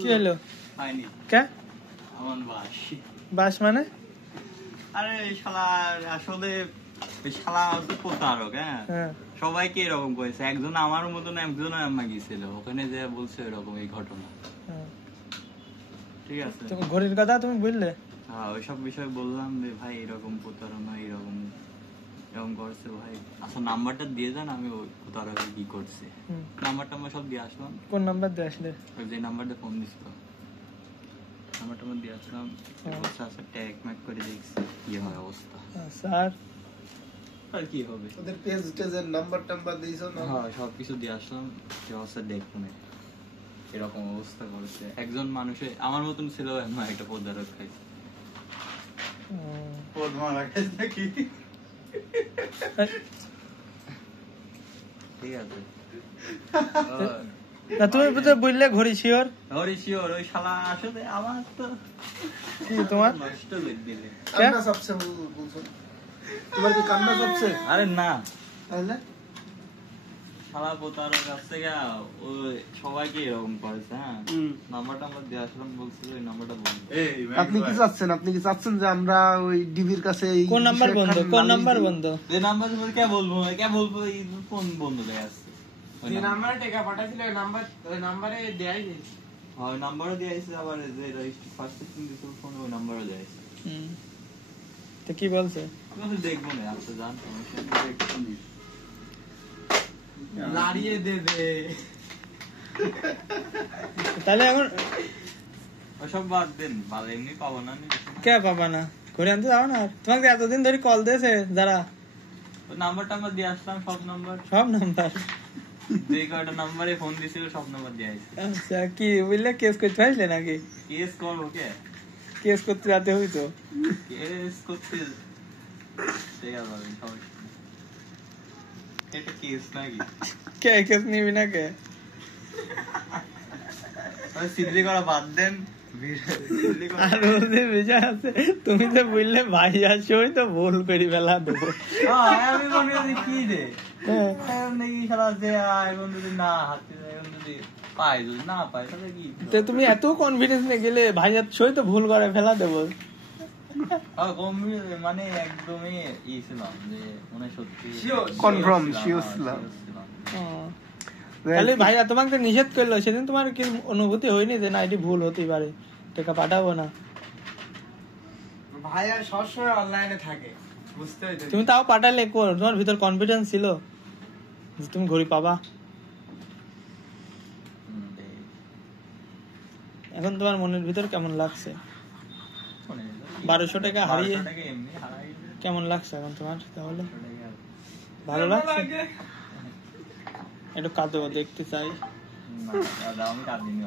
কি হলো? হয়নি কে আমার বাস বাস মানে? আরে শালা আসলে ওই শালা হচ্ছে প্রতারক। হ্যাঁ, সবাইকে এরকম করেছে। একজন আমার মতন একজন আম্মা গেছিল ওখানে যে বলছে এরকম এই ঘটনা। ঠিক আছে, তুমি ঘড়ির কথা তুমি বললে? হ্যাঁ, ওইসব বিষয় বললাম যে ভাই এরকম প্রতারণা এরকম এরকম করছে ভাই। আচ্ছা নাম্বারটা দিয়ে দেন, আমি ওই প্রতারকে কি করছে নাম্বারটা আমরা সব দিয়ে আসলাম। কোন নাম্বার দিয়ে আসলে? ওই যে নাম্বারটা ফোন দিছিল নাম্বারটা আমরা দিয়ে আসলাম। বলছে আচ্ছা ট্যাগ ম্যাগ করে দেখছি কি হয় অবস্থা। স্যার আর কি হবে, ওদের পেজ টেজের নাম্বার টাম্বার দিয়েছো না? হ্যাঁ সবকিছু দিয়ে আসলাম। কি অবস্থা দেখুন, এরকম অবস্থা করেছে। একজন মানুষে আমার মতন ছিল এমন একটা প্রতারক খাইছে। ঠিক আছে, না তুমি তো বললে ঘড়ি শিওর। ঘড়ি শিওর। ওই শালা আসলে আমার তো কি তোমার নষ্ট করে দিলে। কান্না সবচেয়ে বলছো, তোমার কি কান্না সবচেয়ে? আরে না, তাহলে শালা প্রতারক আসছে গা, ওই সবাইকে এরকম করেছে। হ্যাঁ, নাম্বারটা আমরা দিয়ে আসলাম, বলছিল ওই নাম্বারটা বলবো। আপনি কি চাচ্ছেন? আপনি কি চাচ্ছেন যে আমরা ওই ডিবির কাছে এই কোন নাম্বার বন্ধ? কোন নাম্বার বন্ধ? এই নাম্বার বলে কে বলবো, কে বলবো এই কোন বন্ধু দেয়া আছে? যে নাম্বারে টাকা পাঠাইছিল ওই নাম্বারে দেয়াই দিয়েছে। ওই নাম্বারও দিয়ে আইছে, আবার যে ফার্স্ট সিস্টেম দিছিল ফোন ওই নাম্বারও দিয়ে আইছে। তো কি বলছে? আমি দেখবো না। আচ্ছা জান সমস্যা নেই, লাড়িয়ে দে দে। তাহলে এখন ওসব বাদ দেন, ভালো এমনি পাবো না। কে পাবা না? ঘুরে আনতে যাও না? তোমাকে এতদিন ধরে কল দিয়েছে যারা, ওই নাম্বারটা আমরা দিয়ে আসলাম, সব নাম্বার যে কয়টা নাম্বারে ফোন দিছিল সব নাম্বার দিয়ে আইছে। আচ্ছা কি বুঝলে, কেস করতে আসলে নাকি? কেস করবো কে? কেস করতে রাতে হইতো। কেস করতে ঠিক আছে, সমস্যা নেই। এটা কেস নাকি? কে কেস নিবি না কে? সিদ্ধি করা বাদ দেন। আর ওদের বিষয় আছে, তুমি তো বললে ভাই আসো তো ভুল করি বেলা দেবো। আমি মনে করি কি রে নাকি সারা যে এখন যদি না হাতে এখন যদি পাই, যদি না পাই তাহলে কি? তুমি এত কনফিডেন্স নিয়ে গেলে ভাই সই তো ভুল করে ফেলা দেবো। মানে একদমই ই ছিলাম যে মনে সত্যি কনফার্ম শিওর ছিলাম। তাহলে ভাইয়া তোমাকে নিষেধ করলো সেদিন, তোমার কি অনুভূতি হয়নি যে না এটি ভুল হতেই পারে, টাকা পাঠাবো না? ভাইয়া সবসময় অনলাইনে থাকে, বুঝতে হইতো। তুমি তাও পাঠালে, তোমার ভিতর কনফিডেন্স ছিল যে তুমি ঘড়ি পাবা? এখন তোমার মনের ভিতর কেমন লাগছে? 1200 টাকা হারিয়ে কেমন লাগছে এখন তোমার? তাহলে ভালো লাগছে? একটু কাঁদো, দেখতে চাই। আমি কাঁদিনি।